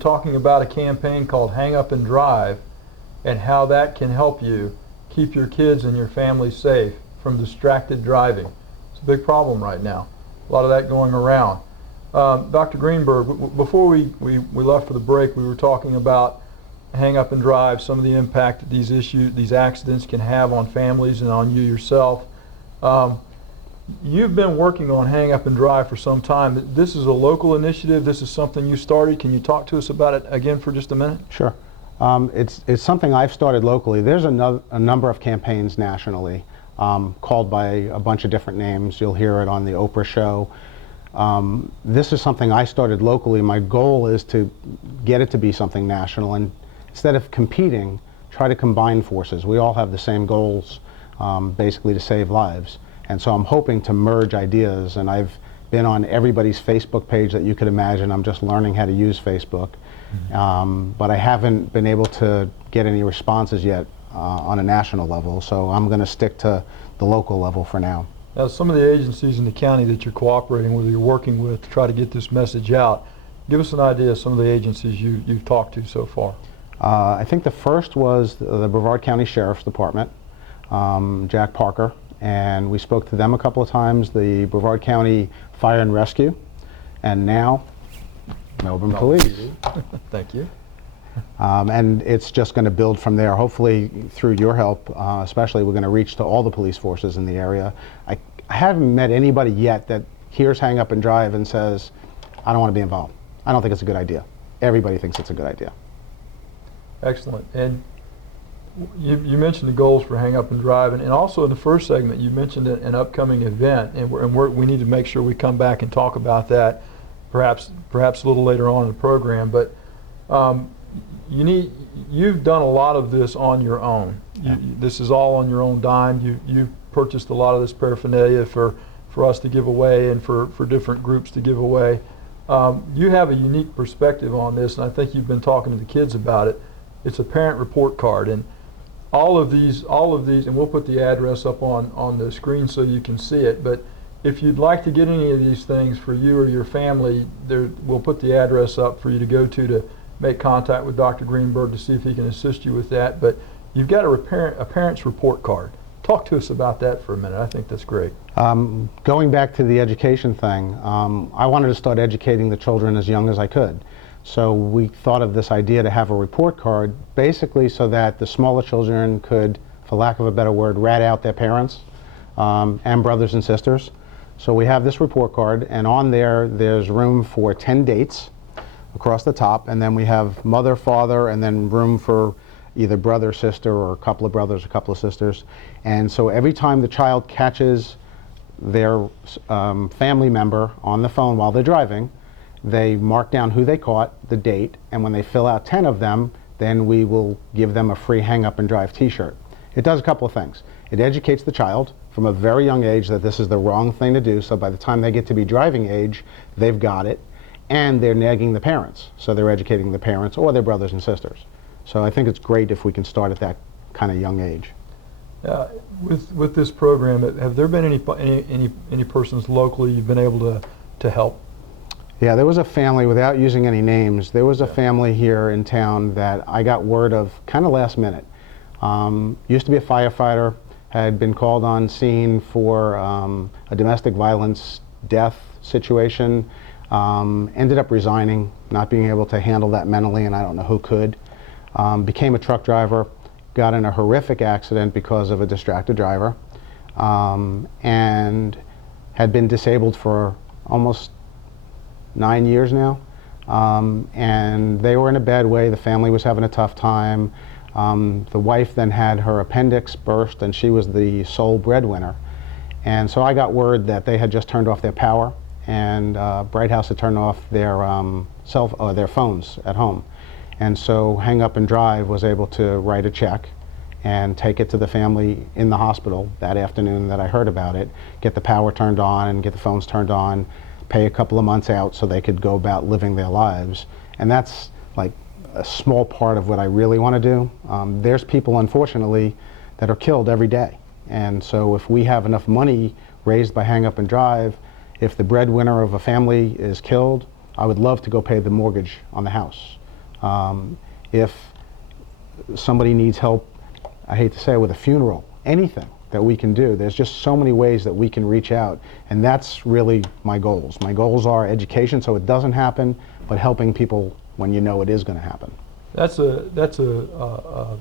talking about a campaign called Hang Up and Drive and how that can help you keep your kids and your family safe from distracted driving. It's a big problem right now. A lot of that going around. Dr. Greenberg, before we left for the break, we were talking about Hang Up and Drive, some of the impact that these accidents can have on families and on you yourself. You've been working on Hang Up and Drive for some time. This is a local initiative. This is something you started. Can you talk to us about it again for just a minute? Sure. It's something I've started locally. There's a number of campaigns nationally called by a bunch of different names. You'll hear it on the Oprah show. This is something I started locally. My goal is to get it to be something national, and instead of competing, try to combine forces. We all have the same goals, basically to save lives. And so I'm hoping to merge ideas, and I've been on everybody's Facebook page that you could imagine. I'm just learning how to use Facebook. But I haven't been able to get any responses yet on a national level, so I'm going to stick to the local level for now. Now, some of the agencies in the county that you're cooperating with, you're working with to try to get this message out, give us an idea of some of the agencies you've talked to so far. I think the first was the Brevard County Sheriff's Department, Jack Parker, and we spoke to them a couple of times, the Brevard County Fire and Rescue, and now Melbourne Police. Thank you. And it's just going to build from there. Hopefully, through your help, especially, we're going to reach to all the police forces in the area. I haven't met anybody yet that hears Hang Up and Drive and says, I don't want to be involved. I don't think it's a good idea. Everybody thinks it's a good idea. Excellent. And you mentioned the goals for Hang Up and Drive, and also in the first segment you mentioned an upcoming event, and we need to make sure we come back and talk about that perhaps a little later on in the program. But you've done a lot of this on your own. This is all on your own dime. You purchased a lot of this paraphernalia for us to give away and for different groups to give away. You have a unique perspective on this, and I think you've been talking to the kids about it. It's a parent report card, and all of these, and we'll put the address up on the screen so you can see it, but if you'd like to get any of these things for you or your family, we'll put the address up for you to go to make contact with Dr. Greenberg to see if he can assist you with that. But you've got a parent's report card. Talk to us about that for a minute. I think that's great. Going back to the education thing, I wanted to start educating the children as young as I could. So we thought of this idea to have a report card, basically so that the smaller children could, for lack of a better word, rat out their parents and brothers and sisters. So we have this report card, and on there's room for 10 dates across the top, and then we have mother, father, and then room for either brother, sister, or a couple of brothers, a couple of sisters. And so every time the child catches their family member on the phone while they're driving, they mark down who they caught, the date, and when they fill out 10 of them, then we will give them a free Hang Up and Drive t-shirt. It does a couple of things. It educates the child from a very young age that this is the wrong thing to do, so by the time they get to be driving age, they've got it, and they're nagging the parents, so they're educating the parents or their brothers and sisters. So I think it's great if we can start at that kind of young age. With this program, have there been any persons locally you've been able to help? Yeah, there was a family, without using any names, there was a family here in town that I got word of kind of last minute. Used to be a firefighter, had been called on scene for a domestic violence death situation, ended up resigning, not being able to handle that mentally, and I don't know who could. Became a truck driver, got in a horrific accident because of a distracted driver, and had been disabled for almost 9 years now, and they were in a bad way. The family was having a tough time. The wife then had her appendix burst, and she was the sole breadwinner. And so I got word that they had just turned off their power, and Bright House had turned off their their phones at home. And so Hang Up and Drive was able to write a check and take it to the family in the hospital that afternoon that I heard about it, get the power turned on and get the phones turned on, pay a couple of months out so they could go about living their lives. And that's like a small part of what I really want to do. There's people, unfortunately, that are killed every day. And so if we have enough money raised by Hang Up and Drive, if the breadwinner of a family is killed, I would love to go pay the mortgage on the house. If somebody needs help, I hate to say it, with a funeral, anything that we can do. There's just so many ways that we can reach out, and that's really my goals. My goals are education so it doesn't happen, but helping people when you know it is going to happen. That's a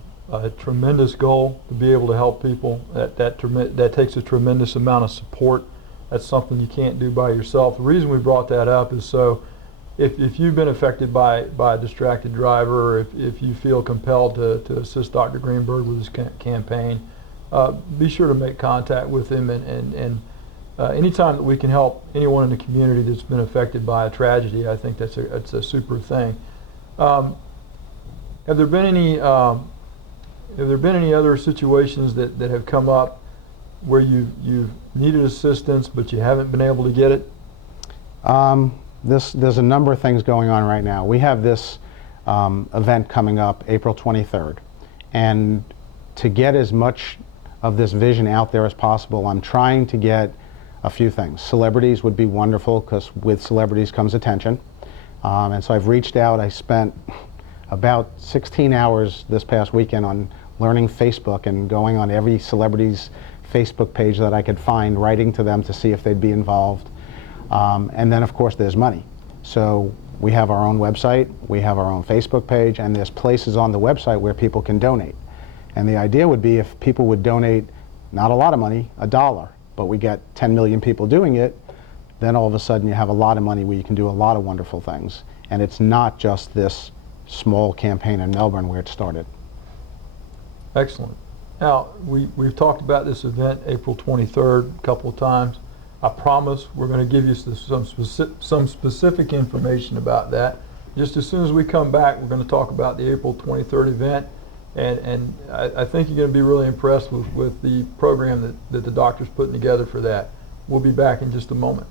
tremendous goal, to be able to help people. That takes a tremendous amount of support. That's something you can't do by yourself. The reason we brought that up is so if you've been affected by a distracted driver, or if you feel compelled to assist Dr. Greenberg with his campaign, be sure to make contact with him, and anytime that we can help anyone in the community that's been affected by a tragedy, I think that's a super thing. Have there been any other situations that have come up where you've needed assistance but you haven't been able to get it? There's a number of things going on right now. We have this event coming up April 23rd, and to get as much of this vision out there as possible, I'm trying to get a few things. Celebrities would be wonderful, because with celebrities comes attention. And so I've reached out. I spent about 16 hours this past weekend on learning Facebook and going on every celebrity's Facebook page that I could find, writing to them to see if they'd be involved. And then of course there's money. So we have our own website, we have our own Facebook page, and there's places on the website where people can donate. And the idea would be if people would donate, not a lot of money, $1, but we get 10 million people doing it, then all of a sudden you have a lot of money where you can do a lot of wonderful things. And it's not just this small campaign in Melbourne where it started. Excellent. Now, we've talked about this event, April 23rd, a couple of times. I promise we're going to give you some specific information about that. Just as soon as we come back, we're going to talk about the April 23rd event, and I think you're going to be really impressed with the program that the doctor's putting together for that. We'll be back in just a moment.